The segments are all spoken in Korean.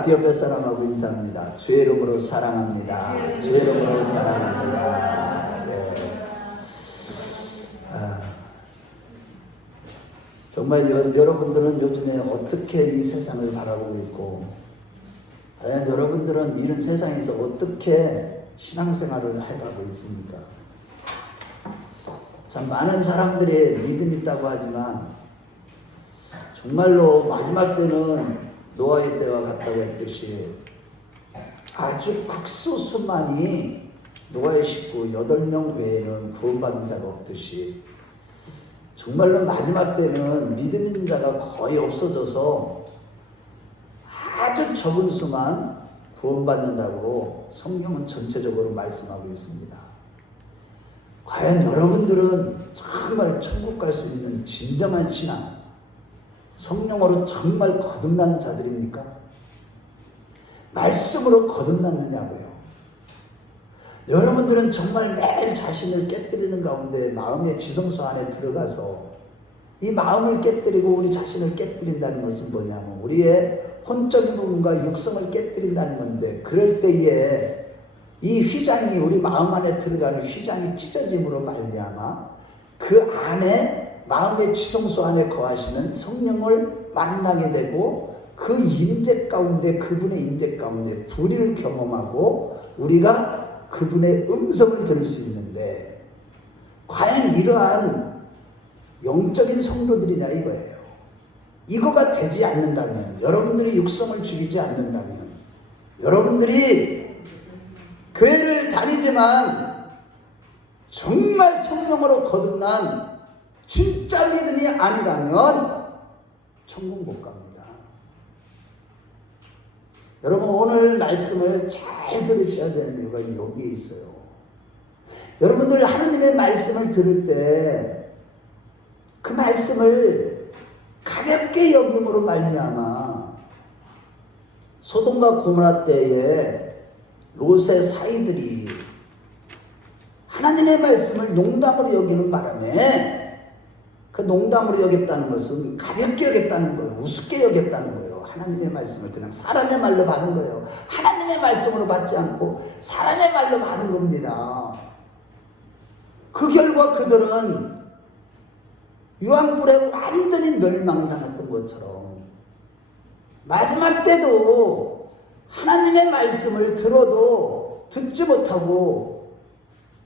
에티오피아 사람하고 인사합니다. 주의 이름으로 사랑합니다. 주의 이름으로 사랑합니다. 네. 정말 여러분들은 요즘에 어떻게 이 세상을 바라보고 있고, 과연 여러분들은 이런 세상에서 어떻게 신앙생활을 해가고 있습니까? 참 많은 사람들이 믿음 있다고 하지만 정말로 마지막 때는 노아의 때와 같다고 했듯이 아주 극소수만이 노아의 식구 8명 외에는 구원받는 자가 없듯이 정말로 마지막 때는 믿음 있는 자가 거의 없어져서 아주 적은 수만 구원받는다고 성경은 전체적으로 말씀하고 있습니다. 과연 여러분들은 정말 천국 갈 수 있는 진정한 신앙, 성령으로 정말 거듭난 자들입니까? 말씀으로 거듭났느냐고요? 여러분들은 정말 매일 자신을 깨뜨리는 가운데 마음의 지성소 안에 들어가서 이 마음을 깨뜨리고 우리 자신을 깨뜨린다는 것은 뭐냐면 우리의 혼적인 부분과 육성을 깨뜨린다는 건데, 그럴 때에 이 휘장이 우리 마음 안에 들어가는 휘장이 찢어짐으로 말미암아 그 안에 마음의 지성소 안에 거하시는 성령을 만나게 되고 그 임재 가운데, 그분의 임재 가운데 불의를 경험하고 우리가 그분의 음성을 들을 수 있는데, 과연 이러한 영적인 성도들이냐 이거예요. 이거가 되지 않는다면, 여러분들이 육성을 죽이지 않는다면, 여러분들이 교회를 다니지만 정말 성령으로 거듭난 진짜 믿음이 아니라면 천국 못 갑니다. 여러분, 오늘 말씀을 잘 들으셔야 되는 이유가 여기에 있어요. 여러분들 하나님의 말씀을 들을 때 그 말씀을 가볍게 여김으로 말미암아 소돔과 고모라 때에 롯의 사이들이 하나님의 말씀을 농담으로 여기는 바람에, 그 농담으로 여겼다는 것은 가볍게 여겼다는 거예요. 우습게 여겼다는 거예요. 하나님의 말씀을 그냥 사람의 말로 받은 거예요. 하나님의 말씀으로 받지 않고 사람의 말로 받은 겁니다. 그 결과 그들은 유황불에 완전히 멸망당했던 것처럼 마지막 때도 하나님의 말씀을 들어도 듣지 못하고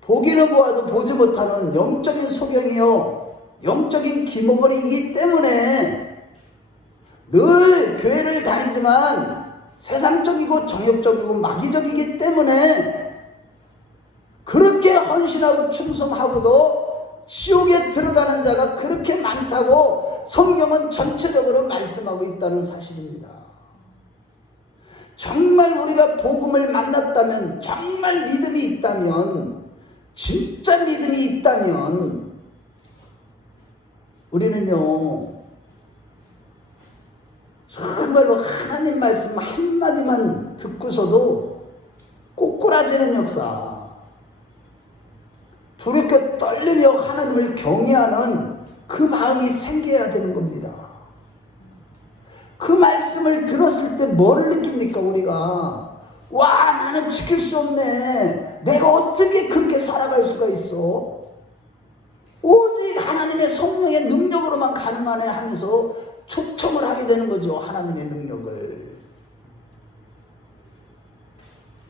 보기는 보아도 보지 못하는 영적인 소경이요 영적인 기모거리이기 때문에 늘 교회를 다니지만 세상적이고 정욕적이고 마귀적이기 때문에 그렇게 헌신하고 충성하고도 지옥에 들어가는 자가 그렇게 많다고 성경은 전체적으로 말씀하고 있다는 사실입니다. 정말 우리가 복음을 만났다면, 정말 믿음이 있다면, 진짜 믿음이 있다면 우리는요 정말로 하나님 말씀 한마디만 듣고서도 꼬꾸라지는 역사, 두렵게 떨리며 하나님을 경외하는 그 마음이 생겨야 되는 겁니다. 그 말씀을 들었을 때 뭘 느낍니까? 우리가 와, 나는 지킬 수 없네, 내가 어떻게 그렇게 살아갈 수가 있어, 오직 하나님의 성령의 능력으로만 가능하네 하면서 초청을 하게 되는 거죠. 하나님의 능력을.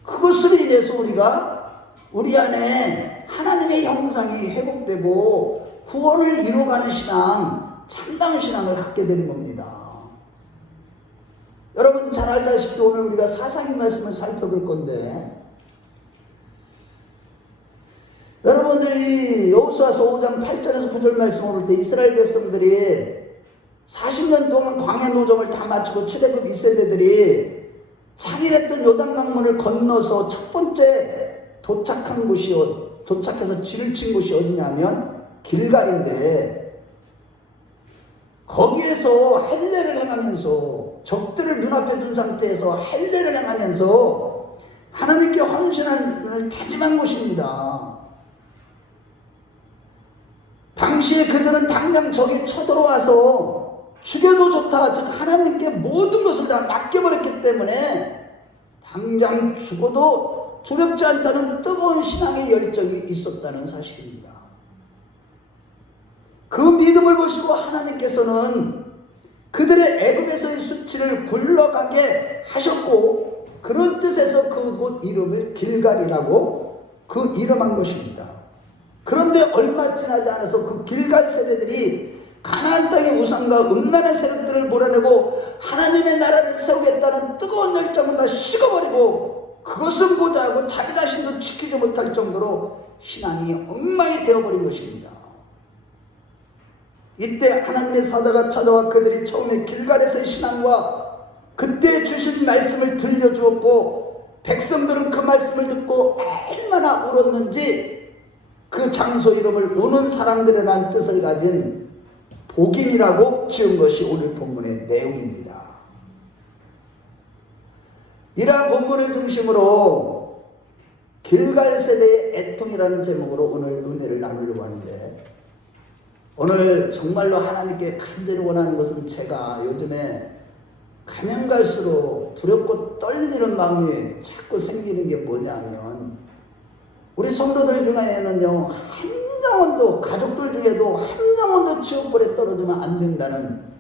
그것으로 인해서 우리가 우리 안에 하나님의 형상이 회복되고 구원을 이루어가는 신앙, 참다운 신앙을 갖게 되는 겁니다. 여러분 잘 알다시피 오늘 우리가 사사기 말씀을 살펴볼 건데, 여러분들이 여호수아서 5장 8절에서 9절 말씀을 볼 때 이스라엘 백성들이 40년 동안 광야 노정을 다 마치고 출애굽 2세대들이 창일했던 요단강물을 건너서 첫 번째 도착해서 진을 친 곳이 어디냐면 길갈인데, 거기에서 헬례를 행하면서 적들을 눈앞에 둔 상태에서 헬례를 행하면서 하나님께 헌신을 다짐한 곳입니다. 당시에 그들은 당장 적이 쳐들어와서 죽여도 좋다. 즉 하나님께 모든 것을 다 맡겨버렸기 때문에 당장 죽어도 두렵지 않다는 뜨거운 신앙의 열정이 있었다는 사실입니다. 그 믿음을 보시고 하나님께서는 그들의 애굽에서의 수치를 굴러가게 하셨고, 그런 뜻에서 그곳 이름을 길갈이라고 그 이름한 것입니다. 그런데 얼마 지나지 않아서 그 길갈 세대들이 가나안 땅의 우상과 음란의 세력들을 몰아내고 하나님의 나라를 세우겠다는 뜨거운 열정을 다 식어버리고 그것은 보자 하고 자기 자신도 지키지 못할 정도로 신앙이 엉망이 되어버린 것입니다. 이때 하나님의 사자가 찾아와 그들이 처음에 길갈에서의 신앙과 그때 주신 말씀을 들려주었고, 백성들은 그 말씀을 듣고 얼마나 울었는지 그 장소 이름을 우는 사람들이라는 뜻을 가진 복임이라고 지은 것이 오늘 본문의 내용입니다. 이러한 본문을 중심으로 길갈 세대의 애통이라는 제목으로 오늘 은혜를 나누려고 하는데, 오늘 정말로 하나님께 간절히 원하는 것은, 제가 요즘에 가면 갈수록 두렵고 떨리는 마음이 자꾸 생기는 게 뭐냐면, 우리 성도들 중에는요, 한 영혼도, 가족들 중에도 한 영혼도 지옥불에 떨어지면 안 된다는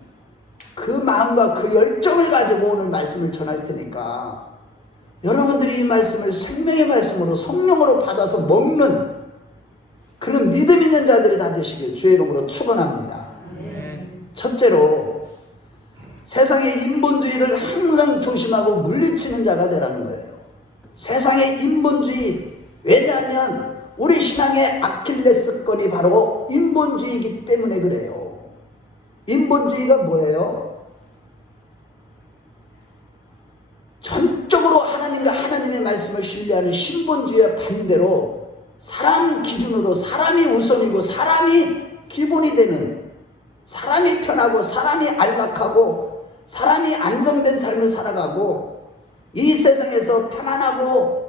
그 마음과 그 열정을 가지고 오늘 말씀을 전할 테니까, 여러분들이 이 말씀을 생명의 말씀으로 성령으로 받아서 먹는 그런 믿음 있는 자들이 다 되시길 주의 이름으로 축원합니다. 첫째로, 세상의 인본주의를 항상 조심하고 물리치는 자가 되라는 거예요. 세상의 인본주의, 왜냐하면 우리 신앙의 아킬레스건이 바로 인본주의이기 때문에 그래요. 인본주의가 뭐예요? 전적으로 하나님과 하나님의 말씀을 신뢰하는 신본주의와 반대로 사람 기준으로 사람이 우선이고 사람이 기본이 되는, 사람이 편하고 사람이 안락하고 사람이 안정된 삶을 살아가고 이 세상에서 편안하고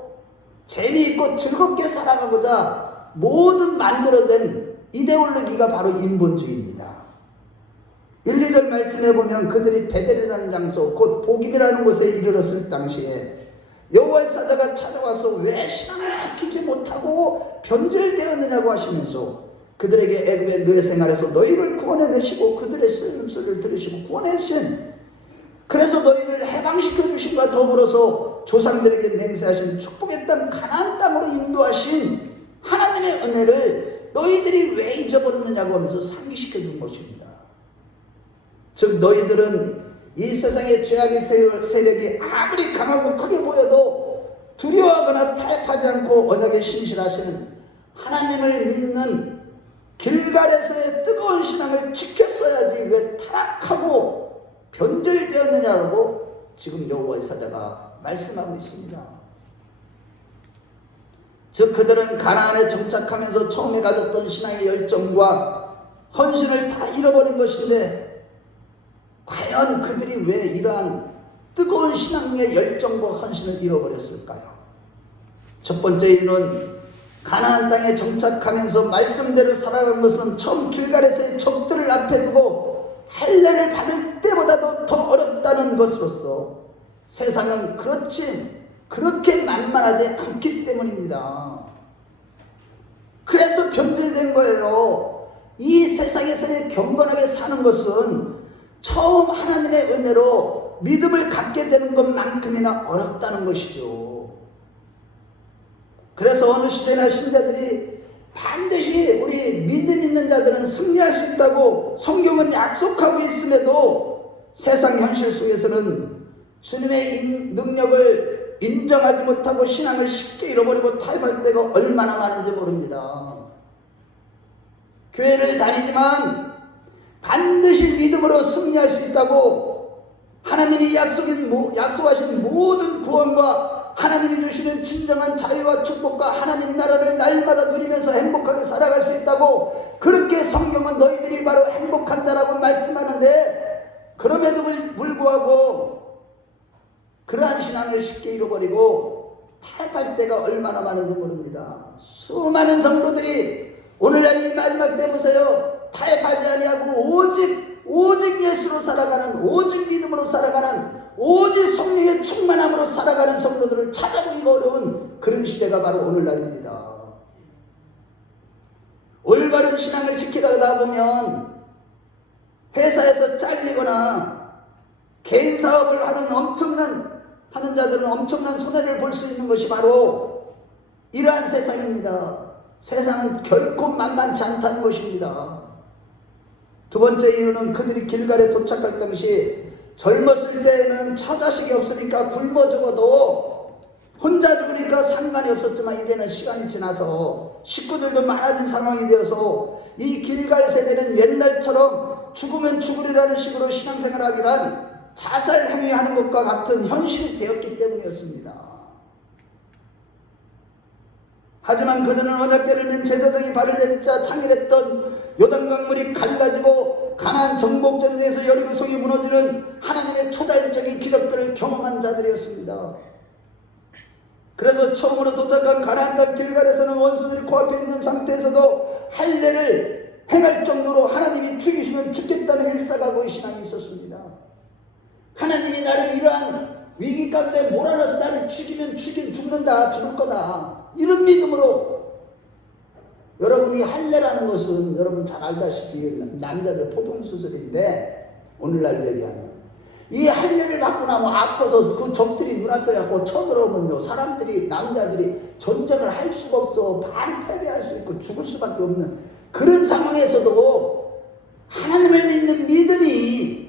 재미있고 즐겁게 살아가고자 모든 만들어낸 이데올로기가 바로 인본주의입니다. 1, 2절 말씀해 보면 그들이 베델이라는 장소, 곧 복임이라는 곳에 이르렀을 당시에 여호와의 사자가 찾아와서 왜 신앙을 지키지 못하고 변절되었느냐고 하시면서 그들에게 애굽의 노예 생활에서 너희를 구원해내시고 그들의 쓰임소리를 들으시고 구원해주신, 그래서 너희를 해방시켜 주신과 더불어서 조상들에게 맹세하신 축복의 땅 가나안 땅으로 인도하신 하나님의 은혜를 너희들이 왜 잊어버렸느냐고 하면서 상기시켜 준 것입니다. 즉 너희들은 이 세상의 죄악의 세력이 아무리 강하고 크게 보여도 두려워하거나 타협하지 않고 언약에 신실하시는 하나님을 믿는 길갈에서의 뜨거운 신앙을 지켰어야지 왜 타락하고 변절되었느냐고 지금 여호와의 사자가 말씀하고 있습니다. 즉 그들은 가나안에 정착하면서 처음에 가졌던 신앙의 열정과 헌신을 다 잃어버린 것인데, 과연 그들이 왜 이러한 뜨거운 신앙의 열정과 헌신을 잃어버렸을까요? 첫 번째 이유는 가나안 땅에 정착하면서 말씀대로 살아간 것은 처음 길갈에서의 적들을 앞에 두고 할례를 받을 때보다도 더 어렵다는 것으로서 세상은 그렇게 만만하지 않기 때문입니다. 그래서 변질된 거예요. 이 세상에서의 경건하게 사는 것은 처음 하나님의 은혜로 믿음을 갖게 되는 것만큼이나 어렵다는 것이죠. 그래서 어느 시대나 신자들이 반드시 우리 믿음 있는 자들은 승리할 수 있다고 성경은 약속하고 있음에도 세상 현실 속에서는 주님의 능력을 인정하지 못하고 신앙을 쉽게 잃어버리고 타협할 때가 얼마나 많은지 모릅니다. 교회를 다니지만 반드시 믿음으로 승리할 수 있다고 하나님이 약속하신 모든 구원과 하나님이 주시는 진정한 자유와 축복과 하나님 나라를 날마다 누리면서 행복하게 살아갈 수 있다고, 그렇게 성경은 너희들이 바로 행복한 자라고 말씀하는데, 그럼에도 불구하고 그러한 신앙을 쉽게 잃어버리고 타협할 때가 얼마나 많은지 모릅니다. 수많은 성도들이 오늘날 이 마지막 때 보세요. 타협하지 아니하고 오직 오직 예수로 살아가는, 오직 믿음으로 살아가는, 오직 성령의 충만함으로 살아가는 성도들을 찾아보기가 어려운 그런 시대가 바로 오늘날입니다. 올바른 신앙을 지키다가 보면 회사에서 잘리거나 개인 사업을 하는 자들은 엄청난 손해를 볼 수 있는 것이 바로 이러한 세상입니다. 세상은 결코 만만치 않다는 것입니다. 두 번째 이유는 그들이 길갈에 도착할 당시 젊었을 때에는 처자식이 없으니까 굶어 죽어도 혼자 죽으니까 상관이 없었지만 이제는 시간이 지나서 식구들도 많아진 상황이 되어서 이 길갈 세대는 옛날처럼 죽으면 죽으리라는 식으로 신앙생활하기란 자살행위하는 것과 같은 현실이 되었기 때문이었습니다. 하지만 그들은 언약궤를 맨 제사장이 발을 내딛자 창일했던 요단강물이 갈라지고 가나안 정복전에서 여리고성이 무너지는 하나님의 초자연적인 기적들을 경험한 자들이었습니다. 그래서 처음으로 도착한 가나안 땅 길갈에서는 원수들이 코앞에 있는 상태에서도 할례를 행할 정도로 하나님이 죽이시면 죽겠다는 일사각오의 신앙이 있었습니다. 하나님이 나를 이러한 위기 가운데 몰아넣어서 나를 죽이면 죽는다, 죽을 거다, 이런 믿음으로. 여러분이 할례라는 것은 여러분 잘 알다시피 남자들 포동수술인데, 오늘날 얘기하면 이 할례를 받고 나면 아파서 그 적들이 눈앞에 갖고 쳐들어오면요, 사람들이, 남자들이 전쟁을 할 수가 없어. 바로 패배할 수 있고 죽을 수밖에 없는 그런 상황에서도 하나님을 믿는 믿음이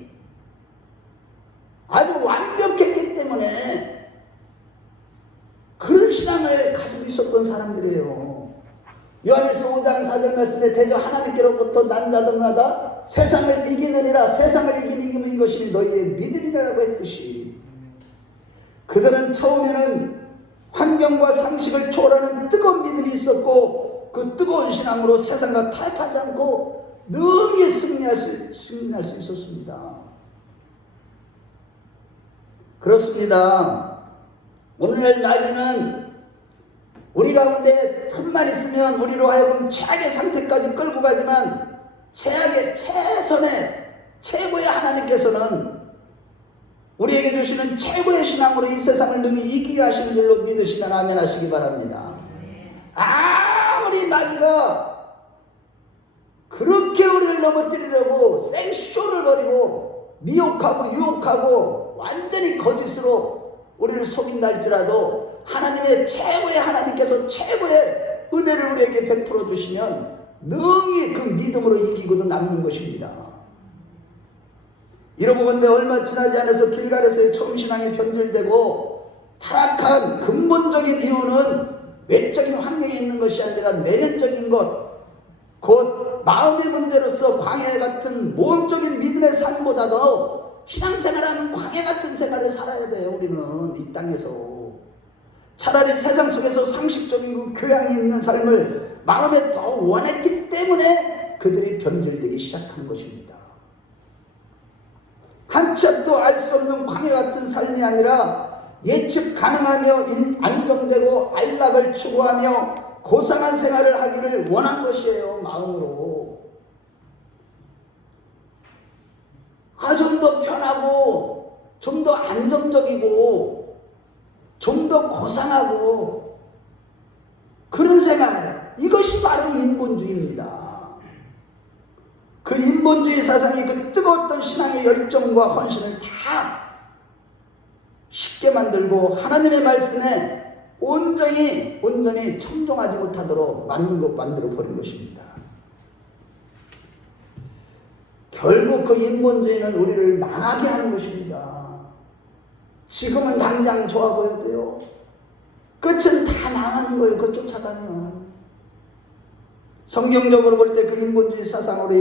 아주 완벽했기 때문에 그런 신앙을 가지고 있었던 사람들이에요. 요한일서 5장 4절 말씀에 대저 하나님께로부터 난 자들마다 세상을 이기느니라, 세상을 이기는 것이 너희의 믿음이라고 했듯이, 그들은 처음에는 환경과 상식을 초월하는 뜨거운 믿음이 있었고, 그 뜨거운 신앙으로 세상과 타협하지 않고 능히 승리할 수 있었습니다. 그렇습니다. 오늘날 마귀는 우리 가운데 틈만 있으면 우리로 하여금 최악의 상태까지 끌고 가지만, 최악의 최선의 최고의 하나님께서는 우리에게 주시는 최고의 신앙으로 이 세상을 능히 이기게 하시는 줄로 믿으시면 아멘 하시기 바랍니다. 아무리 마귀가 그렇게 우리를 넘어뜨리려고 생쇼를 벌이고 미혹하고 유혹하고 완전히 거짓으로 우리를 속인다 할지라도, 하나님의 최고의 하나님께서 최고의 은혜를 우리에게 베풀어 주시면 능히 그 믿음으로 이기고도 남는 것입니다. 이러고 본데 얼마 지나지 않아서 길갈에서의 처음 신앙이 변질되고 타락한 근본적인 이유는 외적인 환경에 있는 것이 아니라 내면적인 것, 곧 마음의 문제로서 광야 같은 모험적인 믿음의 삶보다도 신앙생활하는 광야 같은 생활을 살아야 돼요. 우리는 이 땅에서 차라리 세상 속에서 상식적이고 교양이 있는 삶을 마음에 더 원했기 때문에 그들이 변질되기 시작한 것입니다. 한치 앞도 알 수 없는 광야 같은 삶이 아니라 예측 가능하며 안정되고 안락을 추구하며 고상한 생활을 하기를 원한 것이에요. 마음으로. 좀 더 편하고 좀 더 안정적이고 좀 더 고상하고 그런 생활, 이것이 바로 인본주의입니다. 그 인본주의 사상이 그 뜨거웠던 신앙의 열정과 헌신을 다 쉽게 만들고 하나님의 말씀에 온전히 청종하지 못하도록 만들어 버린 것입니다. 결국 그 인본주의는 우리를 망하게 하는 것입니다. 지금은 당장 좋아 보여도요, 끝은 다 망하는 거예요. 그거 쫓아가면. 성경적으로 볼 때 그 인본주의 사상으로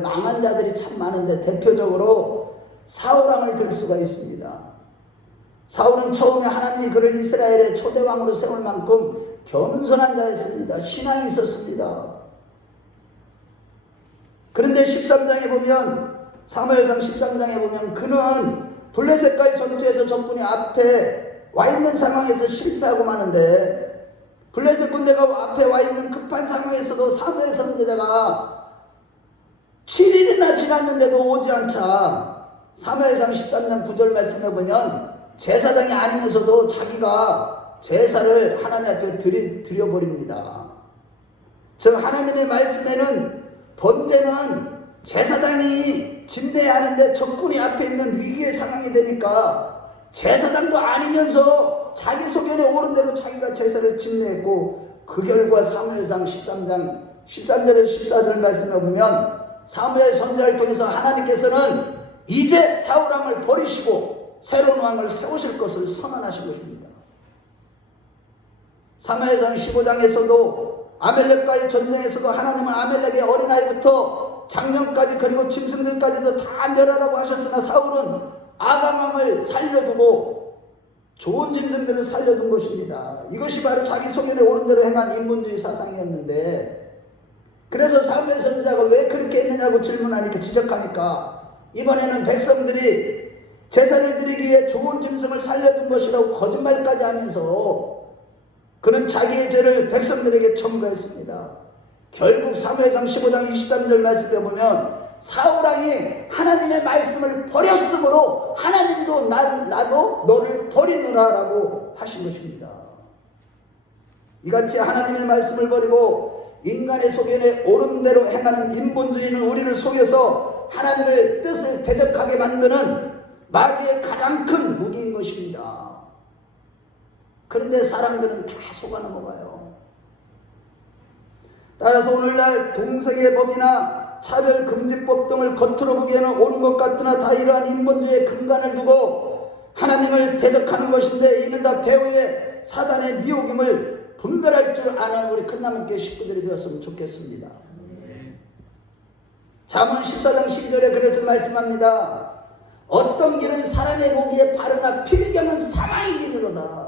망한 자들이 참 많은데, 대표적으로 사울왕을 들 수가 있습니다. 사울은 처음에 하나님이 그를 이스라엘의 초대왕으로 세울 만큼 겸손한 자였습니다. 신앙이 있었습니다. 그런데 13장에 보면, 사무엘상 13장에 보면 그는 블레셋과의 전투에서 적군이 앞에 와 있는 상황에서 실패하고 마는데, 블레셋 군대가 앞에 와 있는 급한 상황에서도 사무엘 선지자가 7일이나 지났는데도 오지 않자 사무엘상 13장 9절 말씀해 보면 제사장이 아니면서도 자기가 제사를 하나님 앞에 드려버립니다. 즉 하나님의 말씀에는 번제는 제사장이 진대야 하는데 적군이 앞에 있는 위기의 상황이 되니까 제사장도 아니면서 자기 소견에 오른 대로 자기가 제사를 진내했고, 그 결과 사무엘상 13장 13절에 14절 말씀을 보면 사무엘 선지자를 통해서 하나님께서는 이제 사울 왕을 버리시고 새로운 왕을 세우실 것을 선언하신 것입니다. 사무엘상 15장에서도 아멜렉과의 전쟁에서도 하나님은 아멜렉의 어린아이부터 장년까지 그리고 짐승들까지도 다 멸하라고 하셨으나 사울은 아강왕을 살려두고 좋은 짐승들을 살려둔 것입니다. 이것이 바로 자기 소견에 오른 대로 행한 인본주의 사상이었는데, 그래서 사무엘 선지자가 왜 그렇게 했느냐고 질문하니까, 지적하니까 이번에는 백성들이 제사를 드리기 위해 좋은 짐승을 살려둔 것이라고 거짓말까지 하면서 그는 자기의 죄를 백성들에게 청구했습니다. 결국 사무엘상 15장 23절 말씀에 보면 사울왕이 하나님의 말씀을 버렸으므로 하나님도 나도 너를 버리노라 라고 하신 것입니다. 이같이 하나님의 말씀을 버리고 인간의 소견에 옳은 대로 행하는 인본주의는 우리를 속여서 하나님의 뜻을 대적하게 만드는 마귀의 가장 큰 무기인 것입니다. 그런데 사람들은 다 속아 넘어가요. 따라서 오늘날 동성애법이나 차별금지법 등을 겉으로 보기에는 옳은 것 같으나 다 이러한 인본주의의 근간을 두고 하나님을 대적하는 것인데, 이는 다 배후의 사단의 미혹임을 분별할 줄 아는 우리 큰나무교회 식구들이 되었으면 좋겠습니다. 잠언 14장 12절에 그래서 말씀합니다. 어떤 길은 사람의 보기에 바르나 필경은 사망의 길이로다.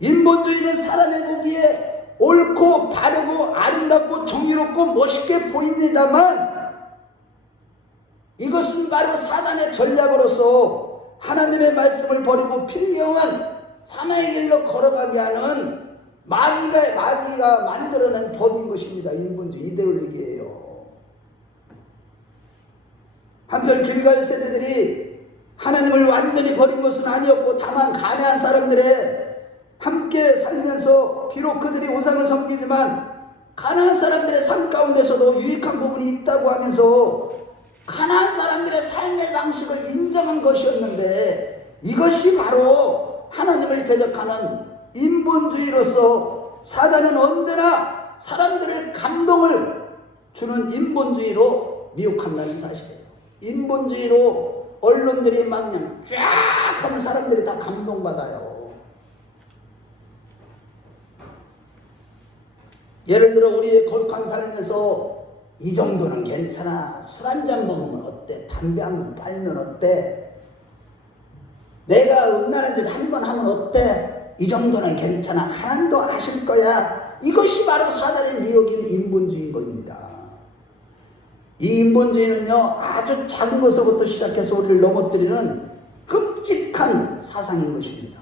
인본주의는 사람의 보기에 옳고 바르고 아름답고 정의롭고 멋있게 보입니다만, 이것은 바로 사단의 전략으로서 하나님의 말씀을 버리고 필경은 사망의 길로 걸어가게 하는 마귀가 만들어낸 법인 것입니다. 인본주의 이데올로기예요. 한편 길갈 세대들이 하나님을 완전히 버린 것은 아니었고, 다만 가난한 사람들의 함께 살면서 비록 그들이 우상을 섬기지만 가난한 사람들의 삶 가운데서도 유익한 부분이 있다고 하면서 가난한 사람들의 삶의 방식을 인정한 것이었는데, 이것이 바로 하나님을 대적하는 인본주의로서 사단은 언제나 사람들의 감동을 주는 인본주의로 미혹한다는 사실이에요. 인본주의로 언론들이 막 그냥 쫙 하면 사람들이 다 감동받아요. 예를 들어 우리의 거룩한 삶에서 이 정도는 괜찮아, 술 한잔 먹으면 어때, 담배 한 번 빨면 어때, 내가 음란한 짓 한 번 하면 어때, 이 정도는 괜찮아, 하나님도 아실 거야. 이것이 바로 사단의 미혹인 인본주의인 겁니다. 이 인본주의는요, 아주 작은 것부터 시작해서 우리를 넘어뜨리는 끔찍한 사상인 것입니다.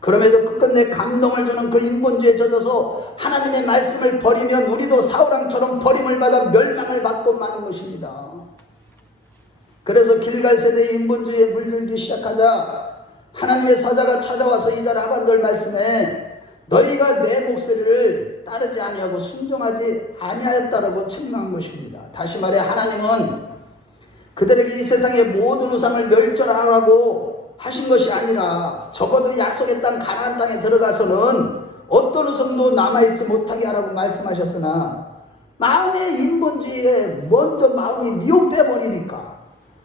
그럼에도 끝끝내 감동을 주는 그 인본주의에 젖어서 하나님의 말씀을 버리면 우리도 사울왕처럼 버림을 받아 멸망을 받고 마는 것입니다. 그래서 길갈 세대의 인본주의에 물들기 시작하자 하나님의 사자가 찾아와서 2절 하반절 말씀에 너희가 내 목소리를 따르지 아니하고 순종하지 아니하였다라고 책망한 것입니다. 다시 말해 하나님은 그들에게 이 세상의 모든 우상을 멸절하라고 하신 것이 아니라 적어도 약속의 땅 가나안 땅에 들어가서는 어떤 우상도 남아있지 못하게 하라고 말씀하셨으나, 마음의 인본주의에 먼저 마음이 미혹돼 버리니까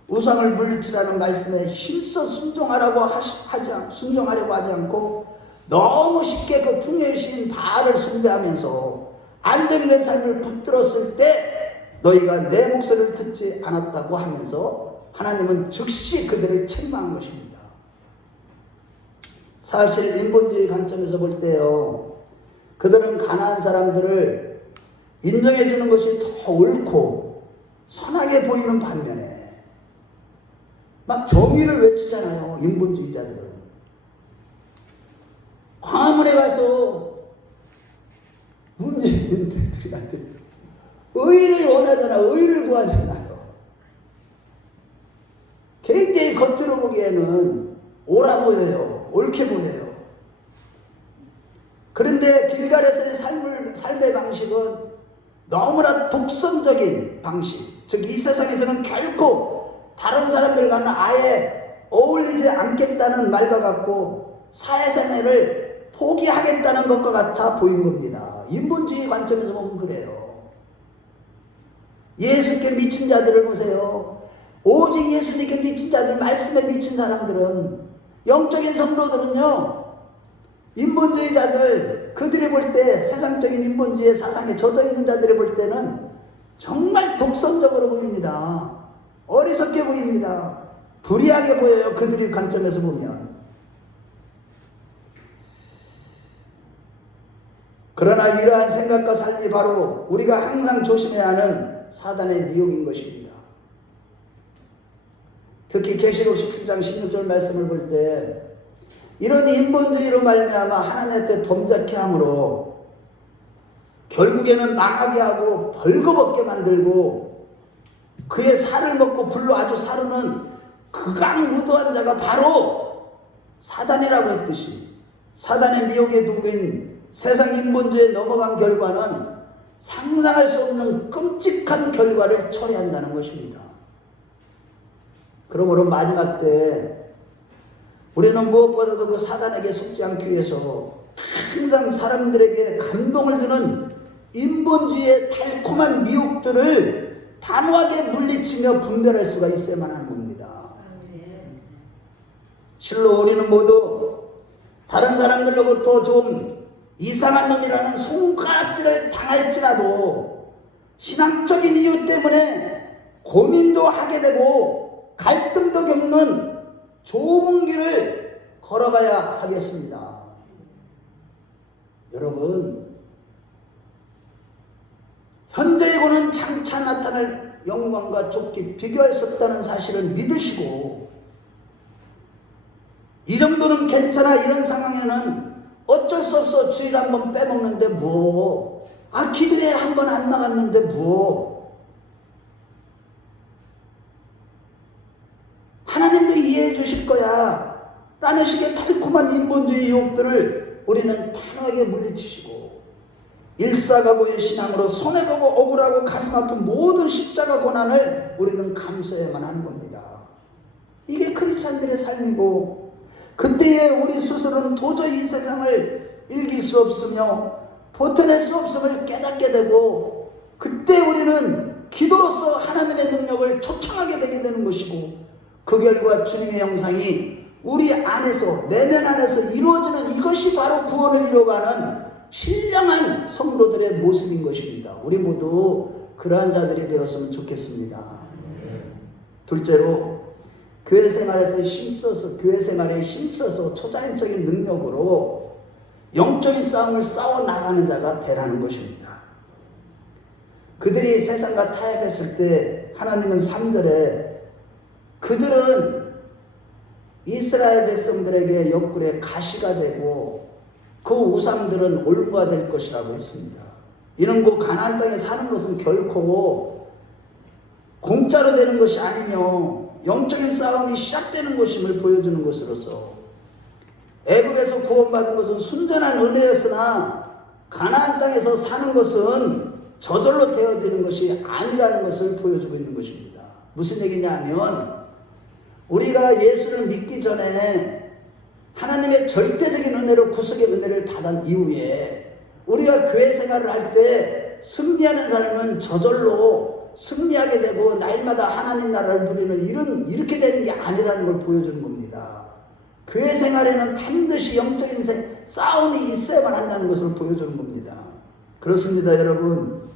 우상을 물리치라는 말씀에 힘써 순종하려고 하지 않고 너무 쉽게 그 풍요의 신인 바알을 숭배하면서 안정된 삶을 붙들었을 때 너희가 내 목소리를 듣지 않았다고 하면서 하나님은 즉시 그들을 책망한 것입니다. 사실 인본주의 관점에서 볼 때요, 그들은 가난한 사람들을 인정해 주는 것이 더 옳고 선하게 보이는 반면에 막 정의를 외치잖아요. 인본주의자들은 광화문에 가서 문제 있는 데들한테 의를 원하잖아. 의를 구하잖아요. 굉장히 겉으로 보기에는 옳아 보여요. 옳게 보여요. 그런데 길갈에서의 삶의 방식은 너무나 독선적인 방식. 즉 이 세상에서는 결코 다른 사람들과는 아예 어울리지 않겠다는 말과 같고 사회생활을 포기하겠다는 것과 같아 보인 겁니다. 인본주의 관점에서 보면 그래요. 예수께 미친 자들을 보세요. 오직 예수님께 미친 자들, 말씀에 미친 사람들은, 영적인 성도들은요, 인본주의자들, 그들이 볼 때 세상적인 인본주의의 사상에 젖어 있는 자들이 볼 때는 정말 독선적으로 보입니다. 어리석게 보입니다. 불의하게 보여요. 그들의 관점에서 보면. 그러나 이러한 생각과 삶이 바로 우리가 항상 조심해야 하는 사단의 미혹인 것입니다. 특히 계시록 17장 16절 말씀을 볼 때 이런 인본주의로 말미암아 하나님 앞에 범죄케 함으로 결국에는 망하게 하고 벌거벗게 만들고 그의 살을 먹고 불로 아주 사르는 극악무도한 자가 바로 사단이라고 했듯이 사단의 미혹의 도구인 세상 인본주의에 넘어간 결과는 상상할 수 없는 끔찍한 결과를 초래한다는 것입니다. 그러므로 마지막 때 우리는 무엇보다도 그 사단에게 속지 않기 위해서 항상 사람들에게 감동을 주는 인본주의의 달콤한 미혹들을 단호하게 물리치며 분별할 수가 있어야만 하는 겁니다. 실로 우리는 모두 다른 사람들로부터 좀 이상한 놈이라는 손가락질을 당할지라도 신앙적인 이유 때문에 고민도 하게 되고 갈등도 겪는 좁은 길을 걸어가야 하겠습니다. 여러분, 현재이고는 장차 나타날 영광과 좁게 비교할 수 없다는 사실을 믿으시고 이 정도는 괜찮아 이런 상황에는 어쩔 수 없어 주일 한번 빼먹는데 뭐 기도회 한번 안 나갔는데 뭐 하나님도 이해해 주실 거야 라는 식의 달콤한 인본주의 유혹들을 우리는 단호하게 물리치시고 일사각오의 신앙으로 손해보고 억울하고 가슴 아픈 모든 십자가 고난을 우리는 감수해야만 하는 겁니다. 이게 크리스찬들의 삶이고 그때에 우리 스스로는 도저히 이 세상을 이길 수 없으며 버텨낼 수 없음을 깨닫게 되고 그때 우리는 기도로서 하나님의 능력을 초청하게 되게 되는 것이고 그 결과 주님의 형상이 우리 안에서 내면 안에서 이루어지는 이것이 바로 구원을 이루어가는 신령한 성도들의 모습인 것입니다. 우리 모두 그러한 자들이 되었으면 좋겠습니다. 둘째로 교회 생활에 힘써서 초자연적인 능력으로 영적인 싸움을 싸워 나가는 자가 되라는 것입니다. 그들이 세상과 타협했을 때 하나님은 3절에 그들은 이스라엘 백성들에게 옆구리에 가시가 되고 그 우상들은 올무가 될 것이라고 했습니다. 이는 그 가나안 땅에 사는 것은 결코 공짜로 되는 것이 아니며 영적인 싸움이 시작되는 것임을 보여주는 것으로서 애국에서 구원받은 것은 순전한 은혜였으나 가나안 땅에서 사는 것은 저절로 되어지는 것이 아니라는 것을 보여주고 있는 것입니다. 무슨 얘기냐면 우리가 예수를 믿기 전에 하나님의 절대적인 은혜로 구속의 은혜를 받은 이후에 우리가 교회 생활을 할 때 승리하는 삶은 저절로 승리하게 되고 날마다 하나님 나라를 누리는 이렇게 되는 게 아니라는 걸 보여주는 겁니다. 교회 생활에는 반드시 영적인 싸움이 있어야만 한다는 것을 보여주는 겁니다. 그렇습니다, 여러분.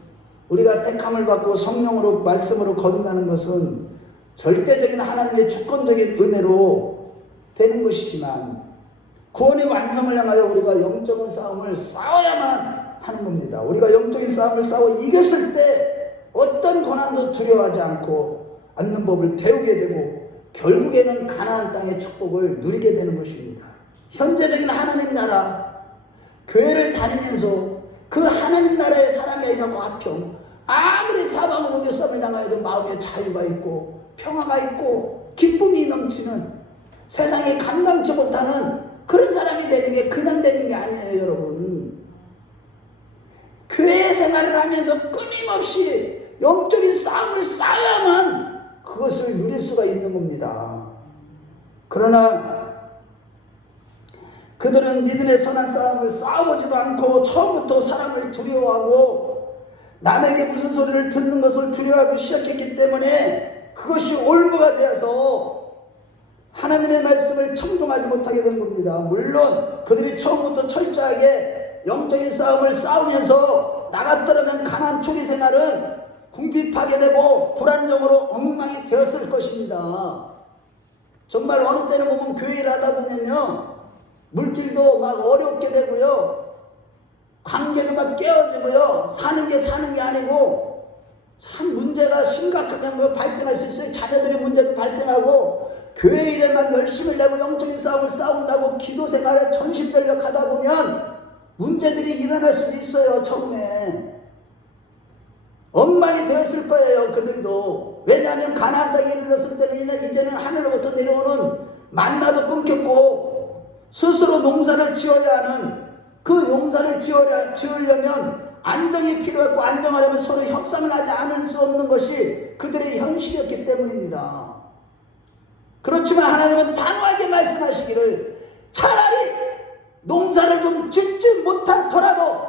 우리가 택함을 받고 성령으로 말씀으로 거듭나는 것은 절대적인 하나님의 주권적인 은혜로 되는 것이지만 구원의 완성을 향하여 우리가 영적인 싸움을 싸워야만 하는 겁니다. 우리가 영적인 싸움을 싸워 이겼을 때 어떤 고난도 두려워하지 않는 법을 배우게 되고 결국에는 가나안 땅의 축복을 누리게 되는 것입니다. 현재적인 하나님 나라 교회를 다니면서 그 하나님 나라의 사람에게하고 화평 아무리 사방으로 모욕감을 당하여도 마음에 자유가 있고 평화가 있고 기쁨이 넘치는, 세상에 감당치 못하는 그런 사람이 되는 게 그냥 되는 게 아니에요, 여러분. 교회 생활을 하면서 끊임없이 영적인 싸움을 쌓아야만 그것을 누릴 수가 있는 겁니다. 그러나 그들은 믿음의 선한 싸움을 싸워보지도 않고 처음부터 사람을 두려워하고 남에게 무슨 소리를 듣는 것을 두려워하기 시작했기 때문에 그것이 올무가 되어서 하나님의 말씀을 청종하지 못하게 된 겁니다. 물론 그들이 처음부터 철저하게 영적인 싸움을 싸우면서 나갔더라면 가나안 초기 생활은 궁핍하게 되고 불안정으로 엉망이 되었을 것입니다. 정말 어느 때는 보면 교회 일 하다 보면요, 물질도 막 어렵게 되고요, 관계도 막 깨어지고요, 사는 게 아니고 참 문제가 심각하게 발생할 수 있어요. 자녀들의 문제도 발생하고, 교회 일에만 열심을 내고 영적인 싸움을 싸운다고 기도 생활에 전심전력 하다 보면 문제들이 일어날 수도 있어요. 처음에 엉망이 되었을 거예요, 그들도. 왜냐하면 가나안 땅에 이르렀을 때는 이제는 하늘로부터 내려오는 만나도 끊겼고 스스로 농사를 지어야 하는, 그 농사를 지으려면 안정이 필요했고, 안정하려면 서로 협상을 하지 않을 수 없는 것이 그들의 현실이었기 때문입니다. 그렇지만 하나님은 단호하게 말씀하시기를, 차라리 농사를 좀 짓지 못하더라도,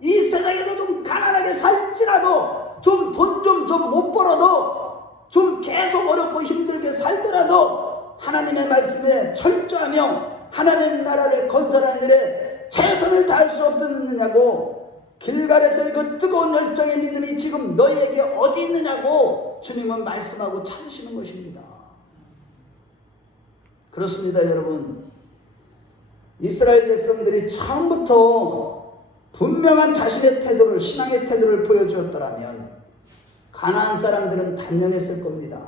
이 세상에서 좀 가난하게 살지라도, 좀 돈 좀 못 벌어도, 좀 계속 어렵고 힘들게 살더라도 하나님의 말씀에 철저하며 하나님 나라를 건설하는 일에 최선을 다할 수 없느냐고, 길갈에서의 그 뜨거운 열정의 믿음이 지금 너희에게 어디 있느냐고 주님은 말씀하고 찾으시는 것입니다. 그렇습니다, 여러분. 이스라엘 백성들이 처음부터 분명한 자신의 태도를, 신앙의 태도를 보여주었더라면 가나안 사람들은 단념했을 겁니다.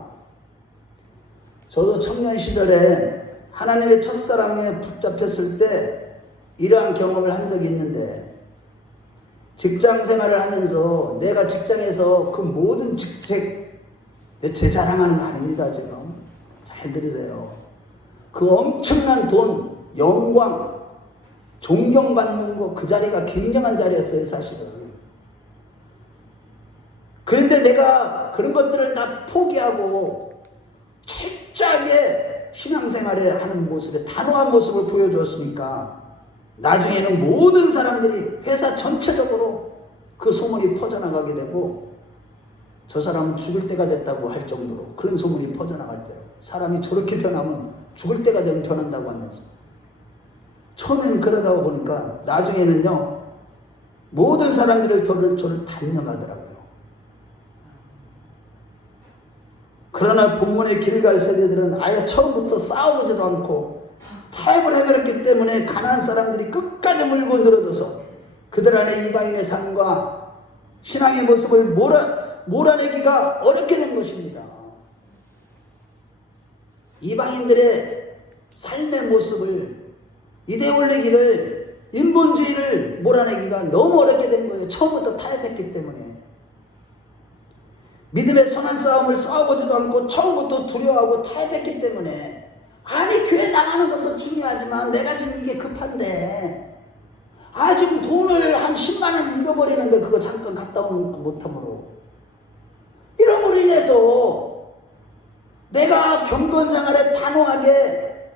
저도 청년 시절에 하나님의 첫사랑에 붙잡혔을 때 이러한 경험을 한 적이 있는데, 직장 생활을 하면서 내가 직장에서 그 모든 직책, 제 자랑하는 거 아닙니다. 지금 잘 들으세요. 그 엄청난 돈, 영광, 존경받는 거, 그 자리가 굉장한 자리였어요, 사실은. 그런데 내가 그런 것들을 다 포기하고 철저하게 신앙생활에 하는 모습에 단호한 모습을 보여주었으니까 나중에는 모든 사람들이, 회사 전체적으로 그 소문이 퍼져나가게 되고, 저 사람은 죽을 때가 됐다고 할 정도로 그런 소문이 퍼져나갈 때요. 사람이 저렇게 변하면 죽을 때가 되면 변한다고 하면서, 처음에는 그러다 보니까 나중에는요, 모든 사람들이 저를 단념하더라고요. 그러나 본문의 길갈 세대들은 아예 처음부터 싸우지도 않고 타협을 해버렸기 때문에 가나안 사람들이 끝까지 물고 늘어져서 그들 안에 이방인의 삶과 신앙의 모습을 몰아내기가 어렵게 된 것입니다. 이방인들의 삶의 모습을, 이데올로기를, 인본주의를 몰아내기가 너무 어렵게 된 거예요. 처음부터 타협했기 때문에. 믿음의 선한 싸움을 싸워보지도 않고 처음부터 두려워하고 타협했기 때문에, 아니 교회 나가는 것도 중요하지만 내가 지금 이게 급한데, 지금 돈을 한 10만 원 잃어버리는데 그거 잠깐 갔다 오는 못함으로, 이러므로 인해서 내가 경건생활에 단호하게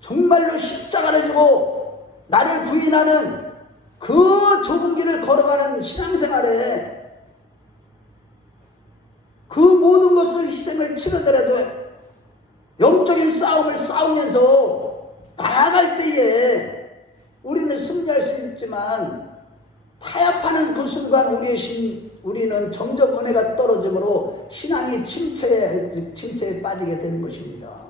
정말로 십자가를 지고 나를 부인하는 그 좁은 길을 걸어가는 신앙생활에 그 모든 것을 희생을 치르더라도 영적인 싸움을 싸우면서 나아갈 때에 우리는 승리할 수 있지만, 타협하는 그 순간 우리는 점점 은혜가 떨어지므로 신앙이 침체에 빠지게 되는 것입니다.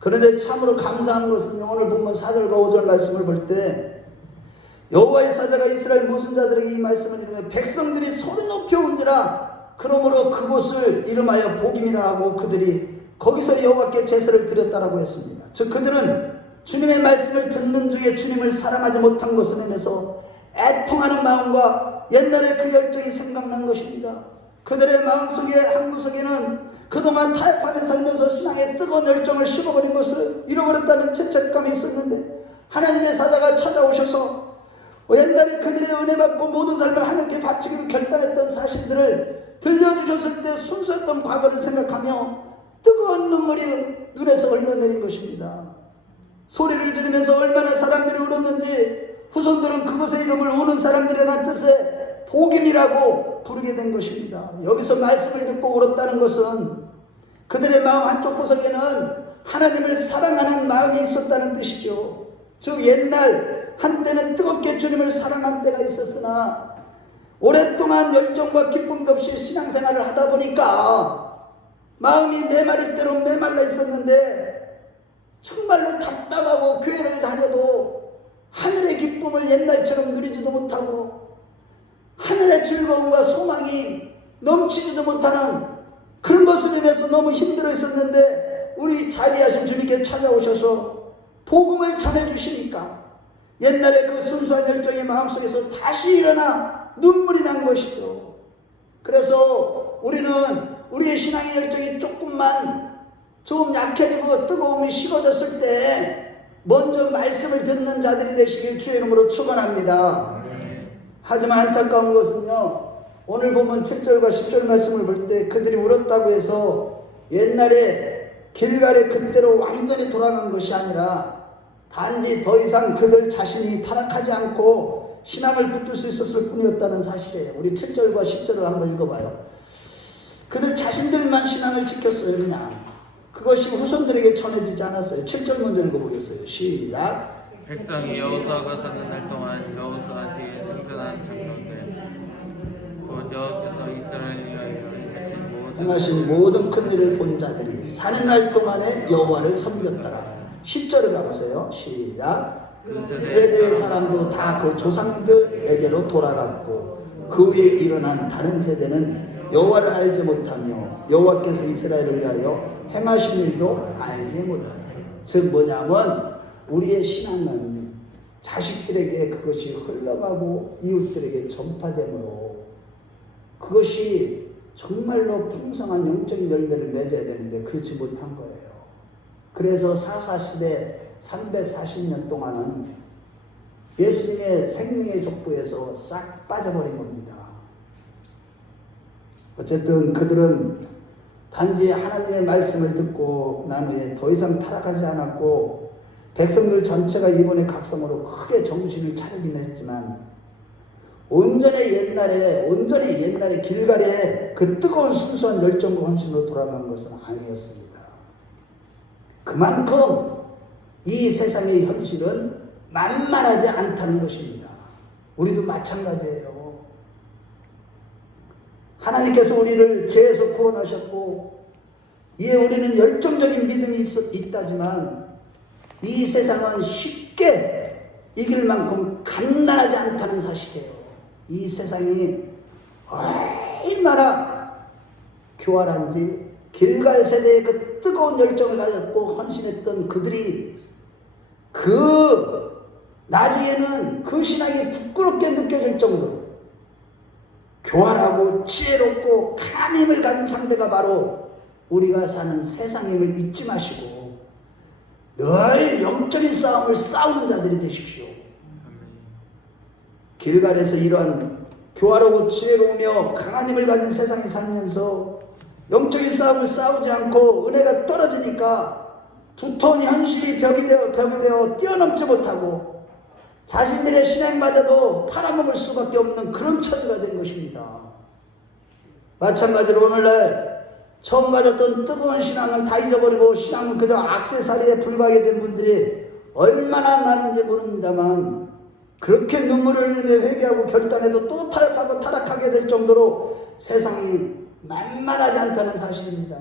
그런데 참으로 감사한 것은 오늘 본문 4절과 5절 말씀을 볼 때, 여호와의 사자가 이스라엘 모순자들에게 이 말씀을 들으며 백성들이 소리 높여 온지라, 그러므로 그곳을 이름하여 복임이라 하고 그들이 거기서 여호와께 제사를 드렸다라고 했습니다. 즉 그들은 주님의 말씀을 듣는 중에 주님을 사랑하지 못한 것으로 인해서 애통하는 마음과 옛날에 그 열정이 생각난 것입니다. 그들의 마음속에 한 구석에는 그동안 타협하며 살면서 신앙의 뜨거운 열정을 식어버린 것을 잃어버렸다는 죄책감이 있었는데, 하나님의 사자가 찾아오셔서 옛날에 그들의 은혜 받고 모든 삶을 하나님께 바치기로 결단했던 사실들을 들려주셨을 때 순수했던 과거를 생각하며 뜨거운 눈물이 눈에서 흘러내린 것입니다. 소리를 지르면서 얼마나 사람들이 울었는지 후손들은 그것의 이름을 우는 사람들이라는 뜻의 복임이라고 부르게 된 것입니다. 여기서 말씀을 듣고 울었다는 것은 그들의 마음 한쪽 구석에는 하나님을 사랑하는 마음이 있었다는 뜻이죠. 즉 옛날 한때는 뜨겁게 주님을 사랑한 때가 있었으나 오랫동안 열정과 기쁨도 없이 신앙생활을 하다 보니까 마음이 메마를 대로 메말라 있었는데, 정말로 답답하고 교회를 다녀도 하늘의 기쁨을 옛날처럼 누리지도 못하고 하늘의 즐거움과 소망이 넘치지도 못하는 그런 것으로 인해서 너무 힘들어 있었는데, 우리 자비하신 주님께 찾아오셔서 복음을 전해주시니까 옛날에 그 순수한 열정의 마음속에서 다시 일어나 눈물이 난 것이죠. 그래서 우리는 우리의 신앙의 열정이 조금 약해지고 뜨거움이 식어졌을 때 먼저 말씀을 듣는 자들이 되시길 주의 이름으로 축원합니다. 하지만 안타까운 것은요, 오늘 보면 7절과 10절 말씀을 볼 때 그들이 울었다고 해서 옛날에 길갈에 그때로 완전히 돌아간 것이 아니라 단지 더 이상 그들 자신이 타락하지 않고 신앙을 붙들 수 있었을 뿐이었다는 사실이에요. 우리 7절과 10절을 한번 읽어봐요. 그들 자신들만 신앙을 지켰어요. 그냥 그것이 후손들에게 전해지지 않았어요. 7절 먼저 읽어보겠어요. 시작. 백성이 여호수아가 사는 날 동안 여호수아 뒤에 생존한 장로들 곧 여호와께서 이스라엘을 위하여 행하신 모든 큰 일을 본 자들이 사는 날 동안에 여호와를 섬겼더라. 10절을 가보세요. 시작. 그 세대의 사람도 다 그 조상들에게로 돌아갔고 그 위에 일어난 다른 세대는 여호와를 알지 못하며 여호와께서 이스라엘을 위하여 행하신 일도 알지 못하다. 즉 뭐냐면 우리의 신앙은 자식들에게 그것이 흘러가고 이웃들에게 전파되므로 그것이 정말로 풍성한 영적인 열매를 맺어야 되는데 그렇지 못한 거예요. 그래서 사사시대 340년 동안은 예수님의 생명의 족보에서 싹 빠져버린 겁니다. 어쨌든 그들은 단지 하나님의 말씀을 듣고 난 후에 더 이상 타락하지 않았고 백성들 전체가 이번에 각성으로 크게 정신을 차리긴 했지만 온전히 옛날에 길갈에 그 뜨거운 순수한 열정과 헌신으로 돌아간 것은 아니었습니다. 그만큼 이 세상의 현실은 만만하지 않다는 것입니다. 우리도 마찬가지예요. 하나님께서 우리를 죄에서 구원하셨고 이에 우리는 열정적인 믿음이 있다지만 이 세상은 쉽게 이길 만큼 간단하지 않다는 사실이에요. 이 세상이 얼마나 교활한지 길갈 세대의 그 뜨거운 열정을 가졌고 헌신했던 그들이 나중에는 그 신앙이 부끄럽게 느껴질 정도로 교활하고 지혜롭고 강한 힘을 가진 상대가 바로 우리가 사는 세상임을 잊지 마시고 늘 영적인 싸움을 싸우는 자들이 되십시오. 길갈에서 이러한 교활하고 지혜로우며 강한 힘을 가진 세상에 살면서 영적인 싸움을 싸우지 않고 은혜가 떨어지니까 두터운 현실이 벽이 되어 뛰어넘지 못하고 자신들의 신앙마저도 팔아먹을 수밖에 없는 그런 처지가 된 것입니다. 마찬가지로 오늘날 처음 가졌던 뜨거운 신앙은 다 잊어버리고 신앙은 그저 액세서리에 불과하게 된 분들이 얼마나 많은지 모릅니다만 그렇게 눈물을 흘리며 회개하고 결단해도 또 타협하고 타락하게 될 정도로 세상이 만만하지 않다는 사실입니다.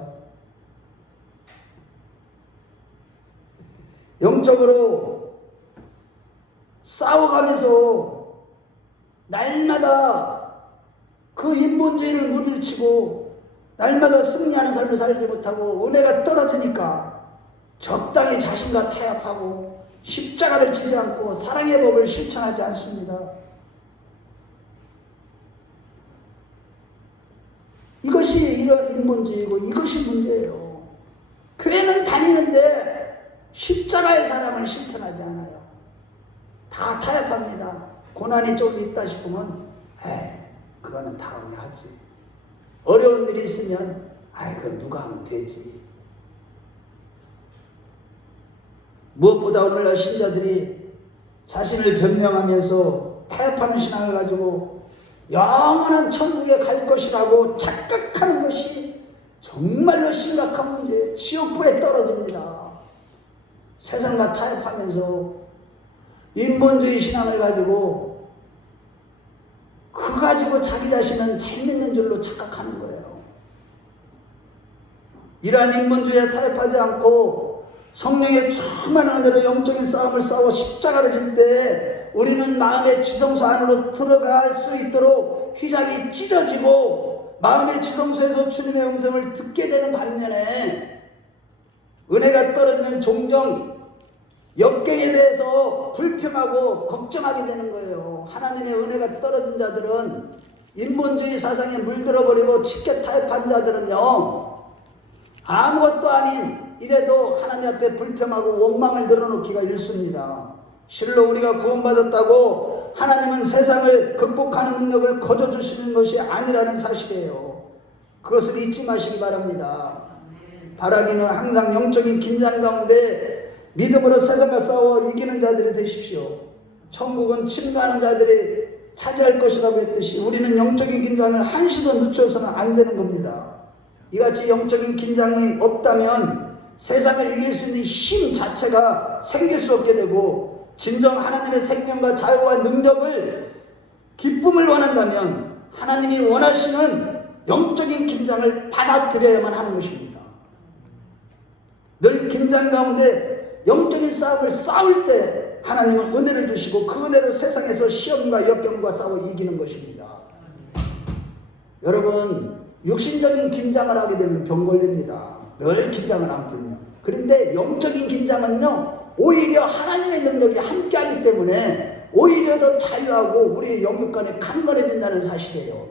영적으로 싸워가면서 날마다 그 인본주의를 물리치고 날마다 승리하는 삶을 살지 못하고 은혜가 떨어지니까 적당히 자신과 타협하고 십자가를 지지 않고 사랑의 법을 실천하지 않습니다. 이것이 이런 인본주의고 이것이 문제예요. 교회는 다니는데 십자가의 사랑을 실천하지 않아요. 다 타협합니다. 고난이 좀 있다 싶으면 그거는 다음에 하지. 어려운 일이 있으면 그건 누가 하면 되지. 무엇보다 오늘날 신자들이 자신을 변명하면서 타협하는 신앙을 가지고 영원한 천국에 갈 것이라고 착각하는 것이 정말로 심각한 문제, 지옥불에 떨어집니다. 세상과 타협하면서 인본주의 신앙을 가지고 그 가지고 자기 자신은 잘 믿는 줄로 착각하는 거예요. 이러한 인본주의에 타협하지 않고 성령의 충만한 은혜로 영적인 싸움을 싸워 십자가를 질 때 우리는 마음의 지성소 안으로 들어갈 수 있도록 휘장이 찢어지고 마음의 지성소에서 주님의 음성을 듣게 되는 반면에 은혜가 떨어지면 종종 역경에 대해서 불평하고 걱정하게 되는 거예요. 하나님의 은혜가 떨어진 자들은 인본주의 사상에 물들어버리고 쉽게 타협한 자들은요, 아무것도 아닌 이래도 하나님 앞에 불평하고 원망을 늘어놓기가 일쑤입니다. 실로 우리가 구원받았다고 하나님은 세상을 극복하는 능력을 거둬주시는 것이 아니라는 사실이에요. 그것을 잊지 마시기 바랍니다. 바라기는 항상 영적인 긴장 가운데 믿음으로 세상과 싸워 이기는 자들이 되십시오. 천국은 침노하는 자들이 차지할 것이라고 했듯이 우리는 영적인 긴장을 한시도 늦춰서는 안 되는 겁니다. 이같이 영적인 긴장이 없다면 세상을 이길 수 있는 힘 자체가 생길 수 없게 되고 진정 하나님의 생명과 자유와 능력을 기쁨을 원한다면 하나님이 원하시는 영적인 긴장을 받아들여야만 하는 것입니다. 늘 긴장 가운데 영적인 싸움을 싸울 때 하나님은 은혜를 주시고 그 은혜로 세상에서 시험과 역경과 싸워 이기는 것입니다. 여러분, 육신적인 긴장을 하게 되면 병 걸립니다. 늘 긴장을 안 풀면. 그런데 영적인 긴장은요, 오히려 하나님의 능력이 함께하기 때문에 오히려 더 자유하고 우리의 영육간에 강건해진다는 사실이에요.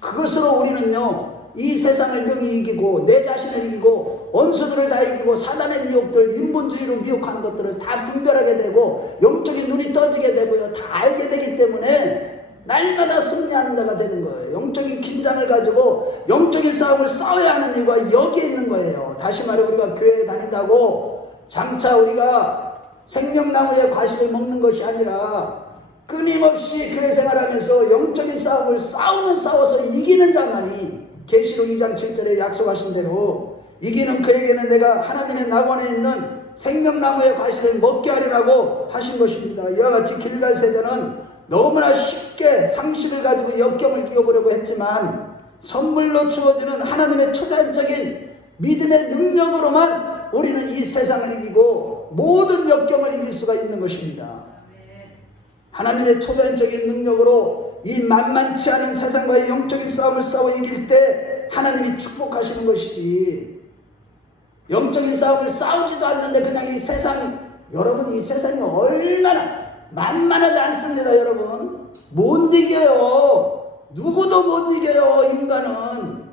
그것으로 우리는요, 이 세상을 능히 이기고 내 자신을 이기고 원수들을 다 이기고 사단의 미혹들, 인본주의로 미혹하는 것들을 다 분별하게 되고 영적인 눈이 떠지게 되고요, 다 알게 되기 때문에 날마다 승리하는 자가 되는 거예요. 영적인 긴장을 가지고 영적인 싸움을 싸워야 하는 이유가 여기에 있는 거예요. 다시 말해 우리가 교회에 다닌다고 장차 우리가 생명나무의 과실을 먹는 것이 아니라 끊임없이 교회 생활하면서 영적인 싸움을 싸워서 이기는 자만이 계시록 2장 7절에 약속하신 대로 이기는 그에게는 내가 하나님의 낙원에 있는 생명나무의 과실을 먹게 하리라고 하신 것입니다. 이와 같이 길갈 세대는 너무나 쉽게 상실을 가지고 역경을 이겨보려고 했지만 선물로 주어지는 하나님의 초자연적인 믿음의 능력으로만 우리는 이 세상을 이기고 모든 역경을 이길 수가 있는 것입니다. 하나님의 초자연적인 능력으로 이 만만치 않은 세상과의 영적인 싸움을 싸워 이길 때 하나님이 축복하시는 것이지, 영적인 싸움을 싸우지도 않는데 그냥 이 세상이, 여러분 이 세상이 얼마나 만만하지 않습니다. 여러분 못 이겨요. 누구도 못 이겨요. 인간은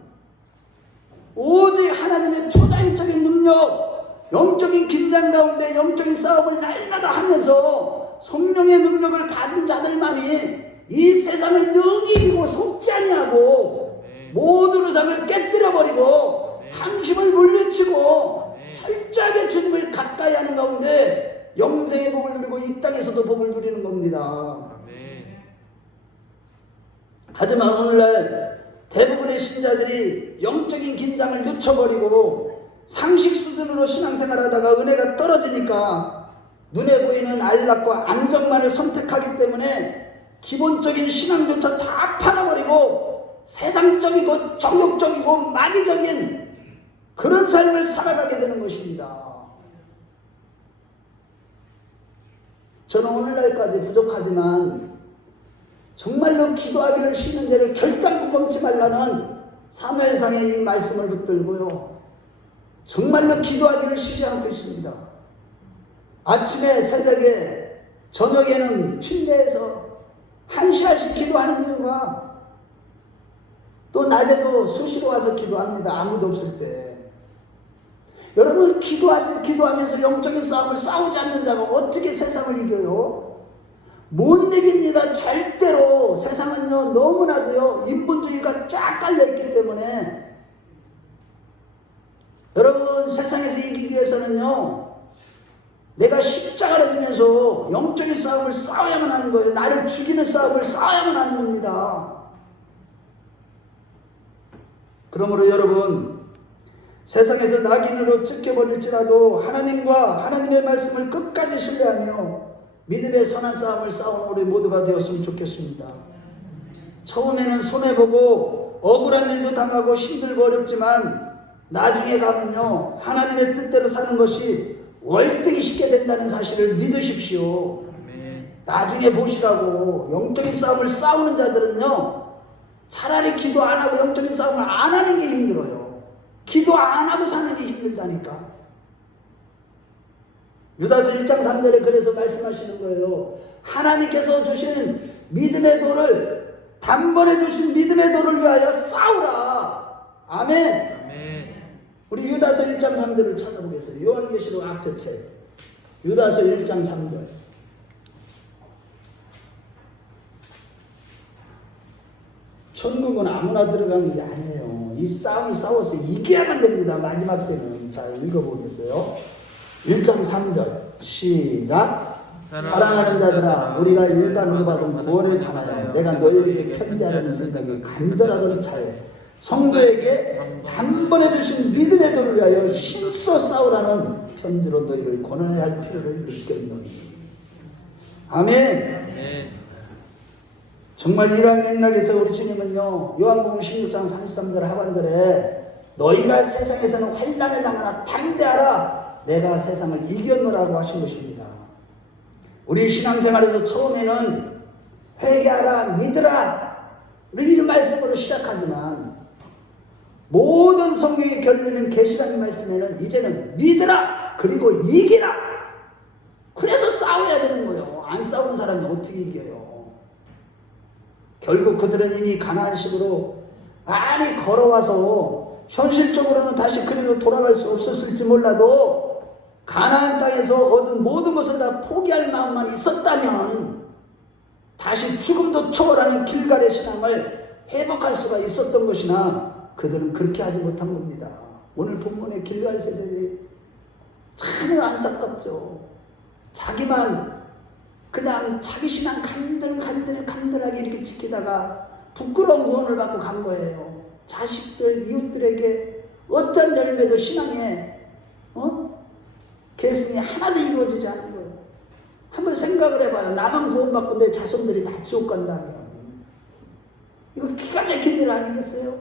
오직 하나님의 초자연적인 능력, 영적인 긴장 가운데 영적인 싸움을 날마다 하면서 성령의 능력을 받은 자들만이 이 세상을 능히 이기고 속지 아니하고 모든 우상을 깨뜨려버리고 탐심을 물리치고 철저하게 주님을 가까이 하는 가운데 영생의 복을 누리고 이 땅에서도 복을 누리는 겁니다. 하지만 오늘날 대부분의 신자들이 영적인 긴장을 늦춰버리고 상식 수준으로 신앙생활하다가 은혜가 떨어지니까 눈에 보이는 안락과 안정만을 선택하기 때문에 기본적인 신앙조차 다 팔아버리고 세상적이고 정욕적이고 만이적인 그런 삶을 살아가게 되는 것입니다. 저는 오늘날까지 부족하지만 정말로 기도하기를 쉬는 죄를 결단코 범치 말라는 사무엘상의 이 말씀을 붙들고요, 정말로 기도하기를 쉬지 않고 있습니다. 아침에 새벽에 저녁에는 침대에서 1시간씩 기도하는 이유가 또 낮에도 수시로 와서 기도합니다. 아무도 없을 때. 여러분 기도하면서 영적인 싸움을 싸우지 않는 자가 어떻게 세상을 이겨요? 못 이깁니다. 절대로. 세상은요 너무나도요 인본주의가 쫙 깔려있기 때문에 여러분 세상에서 이기기 위해서는요 내가 십자가를 지면서 영적인 싸움을 싸워야만 하는 거예요. 나를 죽이는 싸움을 싸워야만 하는 겁니다. 그러므로 여러분 세상에서 낙인으로 찍혀버릴지라도 하나님과 하나님의 말씀을 끝까지 신뢰하며 믿음의 선한 싸움을 싸우는 우리 모두가 되었으면 좋겠습니다. 처음에는 손해보고 억울한 일도 당하고 힘들고 어렵지만 나중에 가면요 하나님의 뜻대로 사는 것이 월등히 쉽게 된다는 사실을 믿으십시오. 나중에 보시라고. 영적인 싸움을 싸우는 자들은요 차라리 기도 안 하고 영적인 싸움을 안 하는 게 힘들어요. 기도 안 하고 사는 게 힘들다니까. 유다서 1장 3절에 그래서 말씀하시는 거예요. 하나님께서 주시는 믿음의 도를, 단번에 주신 믿음의 도를 위하여 싸우라. 아멘. 우리 유다서 1장 3절을 찾아보겠어요. 요한계시록 앞에 책 유다서 1장 3절. 천국은 아무나 들어가는 게 아니에요. 이 싸움을 싸워서 이겨야만 됩니다. 마지막 때는. 자 읽어보겠어요. 1장 3절 시작. 사랑하는 자들아 우리가 일반으로 받은 구원에 관하여 내가 너희에게 편지하려는 생각이 간절하던 차에 성도에게 단번에 주신 믿음의 도를 위하여 힘써 싸우라는 편지로 너희를 권해야 할 필요를 느꼈노니. 아멘. 정말 이러한 맥락에서 우리 주님은요 요한복음 16장 33절 하반절에 너희가 세상에서는 환난을 당하나 담대하라 내가 세상을 이겼노라고 하신 것입니다. 우리 신앙생활에서 처음에는 회개하라 믿으라 이 말씀으로 시작하지만 모든 성경의 결론은 계시라는 말씀에는 이제는 믿으라 그리고 이기라. 그래서 싸워야 되는 거예요. 안 싸우는 사람이 어떻게 이겨요? 결국 그들은 이미 가나안식으로 많이 걸어와서 현실적으로는 다시 그리로 돌아갈 수 없었을지 몰라도 가나안 땅에서 얻은 모든 것을 다 포기할 마음만 있었다면 다시 죽음도 초월하는 길갈의 신앙을 회복할 수가 있었던 것이나 그들은 그렇게 하지 못한 겁니다. 오늘 본문의 길갈 세대들이 참 안타깝죠. 자기만 그냥 자기 신앙 간들간들하게 이렇게 지키다가 부끄러운 구원을 받고 간 거예요. 자식들, 이웃들에게 어떤 열매도 신앙에 계승이 하나도 이루어지지 않은 거예요. 한번 생각을 해봐요. 나만 구원받고 내 자손들이 다 지옥 간다면 이거 기가 막힌 일 아니겠어요?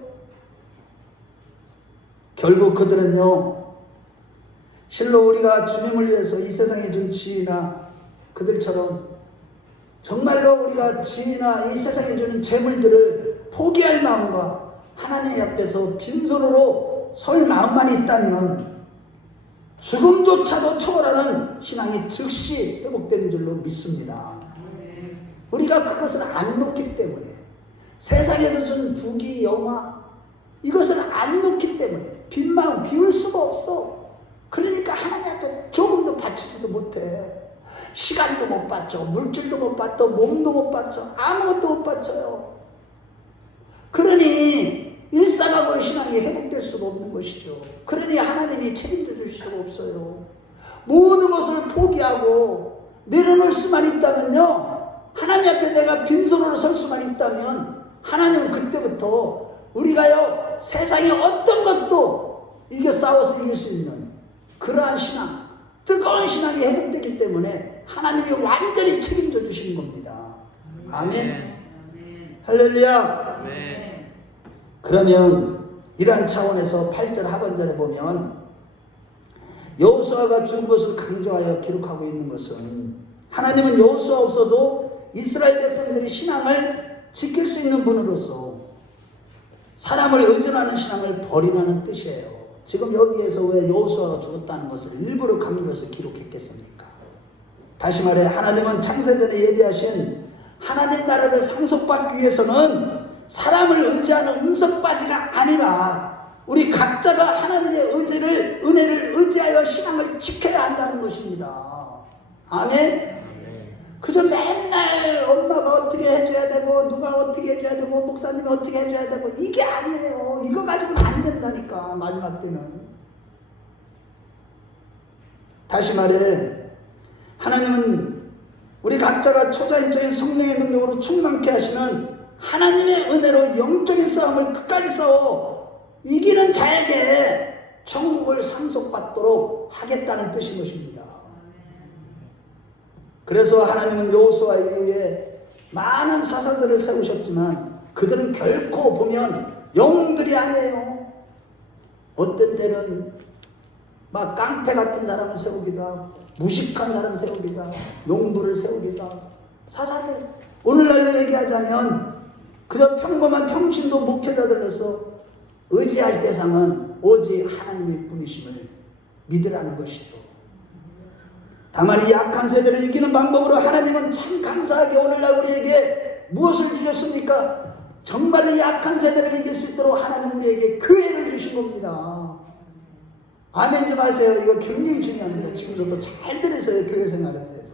결국 그들은요 실로 우리가 주님을 위해서 이 세상에 준 지혜나 그들처럼 정말로 우리가 지혜나 이 세상에 주는 재물들을 포기할 마음과 하나님 앞에서 빈손으로 설 마음만 있다면 죽음조차도 초월하는 신앙이 즉시 회복되는 줄로 믿습니다. 우리가 그것을 안 놓기 때문에 세상에서 주는 부귀 영화 이것을 안 놓기 때문에 빈 마음 비울 수가 없어. 그러니까 하나님 앞에 조금도 바치지도 못해. 시간도 못 바쳐, 물질도 못 바쳐, 몸도 못 바쳐, 아무것도 못 바쳐요. 그러니 일상하고의 신앙이 회복될 수가 없는 것이죠. 그러니 하나님이 책임져 줄 수가 없어요. 모든 것을 포기하고 내려놓을 수만 있다면요 하나님 앞에 내가 빈손으로 설 수만 있다면 하나님은 그때부터 우리가요 세상의 어떤 것도 이겨 싸워서 이길 수 있는 그러한 신앙, 뜨거운 신앙이 회복되기 때문에 하나님이 완전히 책임져 주시는 겁니다. 아멘. 할렐루야. 그러면 이러한 차원에서 8절 하반절에 보면 여호수아가 준 것을 강조하여 기록하고 있는 것은 하나님은 여호수아 없어도 이스라엘 백성들이 신앙을 지킬 수 있는 분으로서 사람을 의존하는 신앙을 버리라는 뜻이에요. 지금 여기에서 왜 여호수아가 죽었다는 것을 일부러 강조해서 기록했겠습니까? 다시 말해 하나님은 창세전에 예비하신 하나님 나라를 상속받기 위해서는 사람을 의지하는 응석바지가 아니라 우리 각자가 하나님의 은혜를 의지하여 신앙을 지켜야 한다는 것입니다. 아멘. 그저 맨날 엄마가 어떻게 해줘야 되고 누가 어떻게 해줘야 되고 목사님이 어떻게 해줘야 되고 이게 아니에요. 이거 가지고는 안 된다니까. 마지막 때는. 다시 말해, 하나님은 우리 각자가 초자연적인 성령의 능력으로 충만케 하시는 하나님의 은혜로 영적인 싸움을 끝까지 싸워 이기는 자에게 천국을 상속받도록 하겠다는 뜻인 것입니다. 그래서 하나님은 여호수아 이후에 많은 사사들을 세우셨지만 그들은 결코 보면 영웅들이 아니에요. 어떤 때는 막 깡패 같은 사람을 세우기도 하고 무식한 사람 세우기도 하고 농부를 세우기도 하고 사사들 오늘날로 얘기하자면 그저 평범한 평신도 목회자들로서 의지할 대상은 오직 하나님의 분이심을 믿으라는 것이죠. 다만 이 약한 세대를 이기는 방법으로 하나님은 참 감사하게 오늘날 우리에게 무엇을 주셨습니까? 정말 이 약한 세대를 이길 수 있도록 하나님 우리에게 교회를 주신 겁니다. 아멘 좀 하세요. 이거 굉장히 중요합니다. 지금부터 잘 들으세요. 교회 생활에 대해서.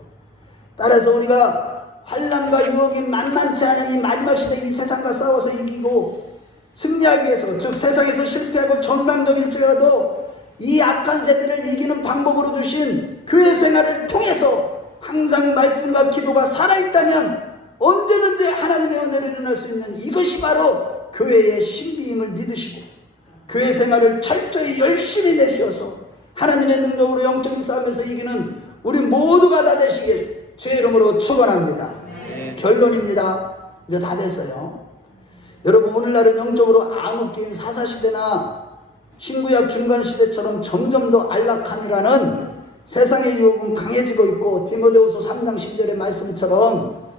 따라서 우리가 환난과 유혹이 만만치 않은 이 마지막 시대 이 세상과 싸워서 이기고 승리하기 위해서, 즉 세상에서 실패하고 절망적일지라도 이 악한 세대를 이기는 방법으로 주신 교회 생활을 통해서 항상 말씀과 기도가 살아있다면 언제든지 하나님의 은혜를 일어날 수 있는 이것이 바로 교회의 신비임을 믿으시고 교회 생활을 철저히 열심히 내쉬어서 하나님의 능력으로 영적인 싸움에서 이기는 우리 모두가 다 되시길 주의 이름으로 축원합니다. 결론입니다. 이제 다 됐어요. 여러분 오늘날은 영적으로 암흑기인 사사시대나 신구약 중간시대처럼 점점 더 안락함이라는 세상의 유혹은 강해지고 있고 디모데후서 3장 10절의 말씀처럼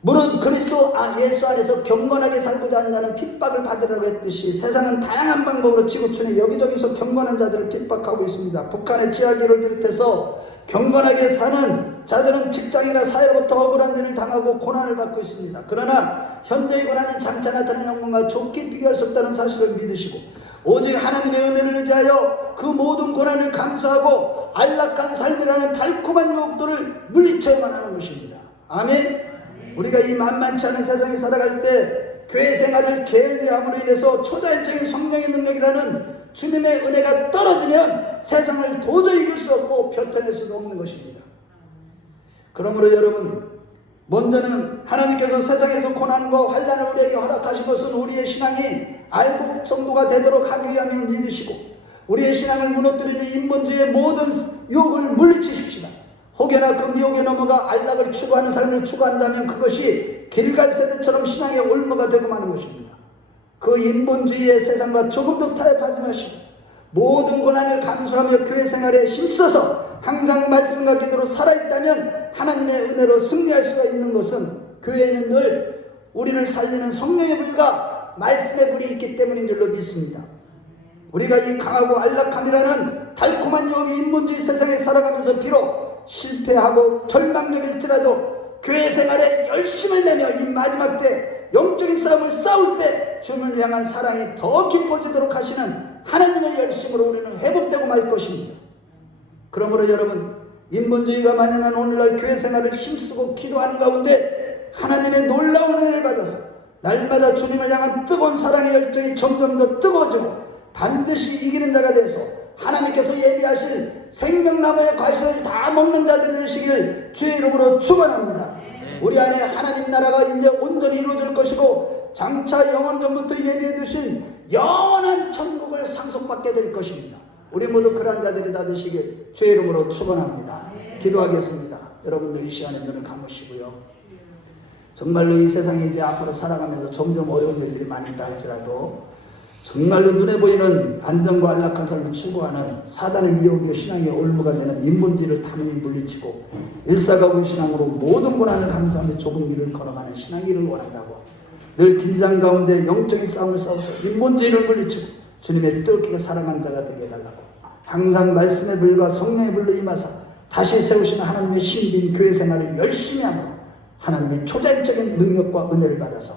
무릇 그리스도 예수 안에서 경건하게 살고자 하는 자는 핍박을 받으라고 했듯이 세상은 다양한 방법으로 지구촌에 여기저기서 경건한 자들을 핍박하고 있습니다. 북한의 지하기를 비롯해서 경건하게 사는 자들은 직장이나 사회로부터 억울한 일을 당하고 고난을 받고 있습니다. 그러나 현재의 고난은 장차나 다른 영광과 좋게 비교할 수 없다는 사실을 믿으시고 오직 하나님의 은혜를 의지하여 그 모든 고난을 감수하고 안락한 삶이라는 달콤한 유혹들을 물리쳐야만 하는 것입니다. 아멘. 우리가 이 만만치 않은 세상에 살아갈 때 교회 생활을 게을리함으로 인해서 초자연적인 성령의 능력이라는 주님의 은혜가 떨어지면 세상을 도저히 이길 수 없고 벼텨낼 수도 없는 것입니다. 그러므로 여러분 먼저는 하나님께서 세상에서 고난과 환난을 우리에게 허락하신 것은 우리의 신앙이 알곡 성도가 되도록 하기 위함을 믿으시고 우리의 신앙을 무너뜨리는 인본주의의 모든 유혹을 물리치십시다. 혹여나 그 미혹에 넘어가 안락을 추구하는 삶을 추구한다면 그것이 길갈 세대처럼 신앙의 올무가 되고 마는 것입니다. 그 인본주의의 세상과 조금 더 타협하지 마시고 모든 고난을 감수하며 교회 생활에 힘써서 항상 말씀과 기도로 살아있다면 하나님의 은혜로 승리할 수가 있는 것은 교회에는 늘 우리를 살리는 성령의 불과 말씀의 불이 있기 때문인 줄로 믿습니다. 우리가 이 강하고 안락함이라는 달콤한 유혹의 인본주의 세상에 살아가면서 비록 실패하고 절망적일지라도 교회 생활에 열심을 내며 이 마지막 때 영적인 싸움을 싸울 때 주님을 향한 사랑이 더 깊어지도록 하시는 하나님의 열심으로 우리는 회복되고 말 것입니다. 그러므로 여러분 인본주의가 만연한 오늘날 교회 생활을 힘쓰고 기도하는 가운데 하나님의 놀라운 은혜를 받아서 날마다 주님을 향한 뜨거운 사랑의 열정이 점점 더 뜨거워지고 반드시 이기는 자가 돼서 하나님께서 예비하신 생명나무의 과실을 다 먹는 자들이 되시길 주의 이름으로 축원합니다. 우리 안에 하나님 나라가 이제 온전히 이루어질 것이고 장차 영원전부터 예비해 두신 영원한 천국을 상속받게 될 것입니다. 우리 모두 그러한 자들이 다 되시길 주의 이름으로 축원합니다. 기도하겠습니다. 여러분들 이 시간에 눈을 감으시고요. 정말로 이 세상에 이제 앞으로 살아가면서 점점 어려운 일들이 많이 있다 할지라도 정말로 눈에 보이는 안정과 안락한 삶을 추구하는 사단의 미혹이요 신앙의 올무가 되는 인본주의를 단연히 물리치고 일사가고 신앙으로 모든 고난을 감수하며 좁은 길을 걸어가는 신앙이를 원한다고 늘 긴장 가운데 영적인 싸움을 싸워서 인본주의를 물리치고 주님의 뜨겁게 사랑하는 자가 되게 해달라고 항상 말씀의 불과 성령의 불로 임하사 다시 세우시는 하나님의 신비인 교회 생활을 열심히 하며 하나님의 초자연적인 능력과 은혜를 받아서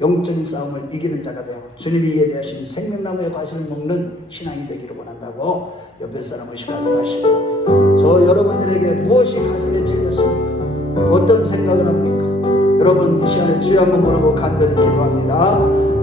영적인 싸움을 이기는 자가 되어 주님이 예배하신 생명나무의 과실을 먹는 신앙이 되기를 원한다고 옆에 사람을 시각하시고, 저 여러분들에게 무엇이 가슴에 찔렸습니까? 어떤 생각을 합니까? 여러분 이 시간에 주여 한번 부르고 간절히 기도합니다.